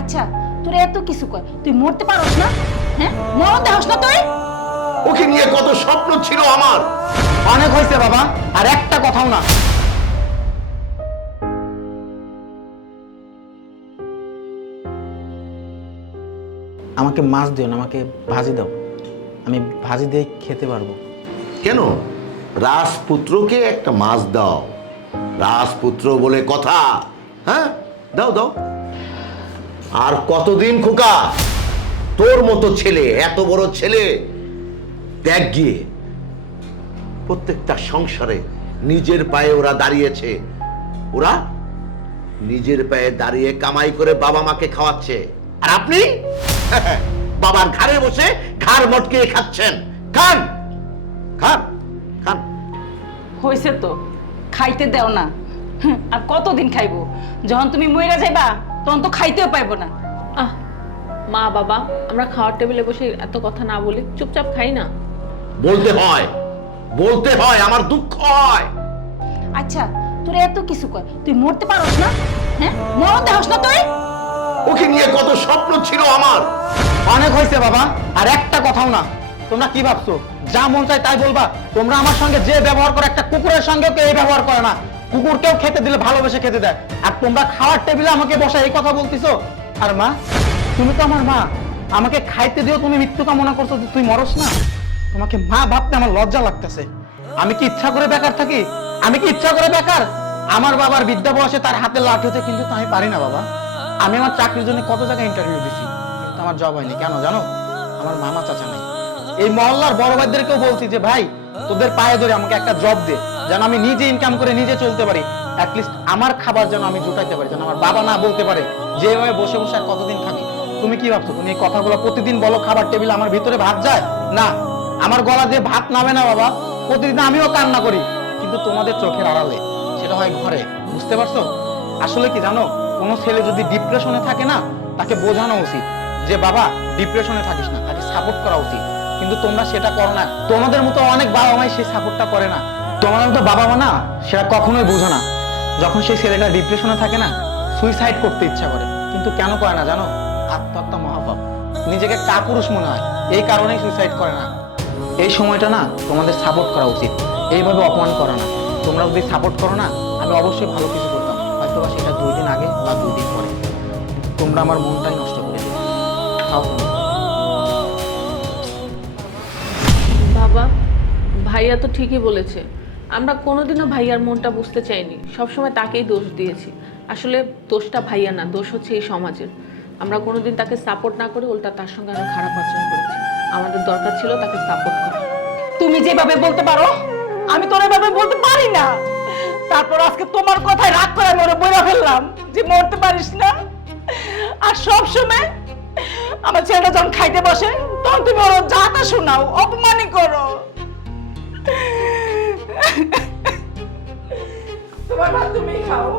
আচ্ছা তোরা এত কিছু কর, তুই মরতে পারোস না? হ্যাঁ, মরণ দেহস না তুই? ওকে নিয়ে কত স্বপ্ন ছিল আমার। অনেক হয়েছে বাবা, আর একটা কথাও না। আমাকে মাছ দিও না, আমাকে ভাজি দাও, আমি ভাজি দিয়ে খেতে পারবো। কেন? রাজপুত্রকে একটা মাছ দাও, রাজপুত্র বলে কথা। হ্যাঁ, দাও দাও। আর কতদিন খোকা তোর মতো ছেলে, এত বড় ছেলে, দেখ গিয়ে প্রত্যেকটা সংসারে নিজের পায়ে ওরা দাঁড়িয়েছে, ওরা নিজের পায়ে দাঁড়িয়ে কামাই করে বাবা মাকে খাওয়াচ্ছে, আর আপনি বাবার ঘাড়ে বসে ঘাড় মটকে খাচ্ছেন। খান খান খান। হয়েছে তো, খাইতে দেও না। আর কতদিন খাইবো? যখন তুমি মইরা যাইবা তখন তো খাইতেও পাইবো না। আহ মা বাবা, আমরা খাওয়ার টেবিলে বসে এত কথা না বলি, চুপচাপ খাই না। বলতে হয়, বলতে হয়, আমার দুঃখ হয়। আচ্ছা তোরা এত কিছু কর, তুই মরতে পারোস না? হ্যাঁ, মরণ দেহস না তুই? ওকে নিয়ে কত স্বপ্ন ছিল আমার। অনেক হয়েছে বাবা, আর একটা কথাও না। তোমরা কি ভাবছো যা মন চায় তাই বলবা? তোমরা আমার সঙ্গে যে ব্যবহার করে, একটা কুকুরের সঙ্গেও কেউ এই ব্যবহার করে না। কুকুরকেও খেতে দিলে ভালোবেসে খেতে দেয়, আর তোমরা খাওয়ার টেবিলে আমাকে বসে এই কথা বলতেছো। আর মা, তুমি তো আমার মা, আমাকে খাইতে দিও, তুমি মৃত্যু কামনা করছো যে তুই মরস না? তোমাকে মা ভাবতে আমার লজ্জা লাগতেছে। আমি কি ইচ্ছা করে বেকার থাকি? আমি কি ইচ্ছা করে বেকার? আমার বাবার বৃদ্ধা বয়সে তার হাতে লাঠি হতে, কিন্তু আমি পারি না বাবা। আমি আমার চাকরির জন্য কত জায়গায় ইন্টারভিউ দিছি, কিন্তু আমার জব হয়নি। কেন জানো? আমার মামা চাচা নাই। এই মহল্লার বড় ভাইদেরকেও বলছি যে ভাই তোদের পায়ে ধরে আমাকে একটা জব দে, যেন আমি নিজে ইনকাম করে নিজে চলতে পারি। অ্যাটলিস্ট আমার খাবার যেন আমি জোটাইতে পারি, যেন আমার বাবা না বলতে পারে যে এভাবে বসে বসে আর কতদিন খাবি। তুমি কি ভাবছো তুমি এই কথাগুলো প্রতিদিন বলো খাবার টেবিলে, আমার ভিতরে ভাত যায় না? আমার গলা দিয়ে ভাত নামে না বাবা। প্রতিদিন আমিও কান্না করি, কিন্তু তোমাদের চোখের আড়ালে, সেটা হয় ঘরে। বুঝতে পারছো? আসলে কি জানো, কোনো ছেলে যদি ডিপ্রেশনে থাকে না, তাকে বোঝানো উচিত যে বাবা ডিপ্রেশনে থাকিস না, তাকে সাপোর্ট করা উচিত। কিন্তু তোমরা সেটা করো না। তোমাদের মতো অনেক বাবা মাই সেই সাপোর্টটা করে না। তোমাদের মতো বাবা মা না, সেটা কখনোই বোঝো না। যখন সেই ছেলেটা ডিপ্রেশনে থাকে না, সুইসাইড করতে ইচ্ছা করে, কিন্তু কেন করে না জানো? আত্মহত্যা মহাপাপ। নিজেকে কাপুরুষ মনে হয়, এই কারণেই সুইসাইড করে না। এই সময়টা না তোমাদের সাপোর্ট করা উচিত, এইভাবে অপমান করা না। তোমরা যদি সাপোর্ট করো না, আমি অবশ্যই ভালো কিছু করতাম, হয়তো বা সেটা 2 দিন আগে বা 2 দিন পরে। তোমরা আমার মনটাই নষ্ট করে দিলে। খাও তুমি। বাবা, ভাইয়া তো ঠিকই বলেছে। আমরা কোনোদিনও ভাইয়ার মনটা বুঝতে চাইনি, সবসময় তাকেই দোষ দিয়েছি। আসলে দোষটা ভাইয়া না, দোষ হচ্ছে এই সমাজের। আমরা কোনোদিন তাকে সাপোর্ট না করে উল্টা তার সঙ্গে আরো খারাপ আচরণ করেছি। আমাদের দরকার ছিল তাকে সাপোর্ট করা। তুমি যেভাবে বলতে পারো, আমি তোর এভাবে বলতে পারি না। তারপর আজকে তোমার কথায় রাগ করে মরে বইরা ফেললাম যে মরতে পারিস না। আর সব সময় আমার ছেলেটা যখন খাইতে বসে, তখন তুমি ওর যাতা শোনাও, অপমানই করো। তোমার ভাত তুমি খাও।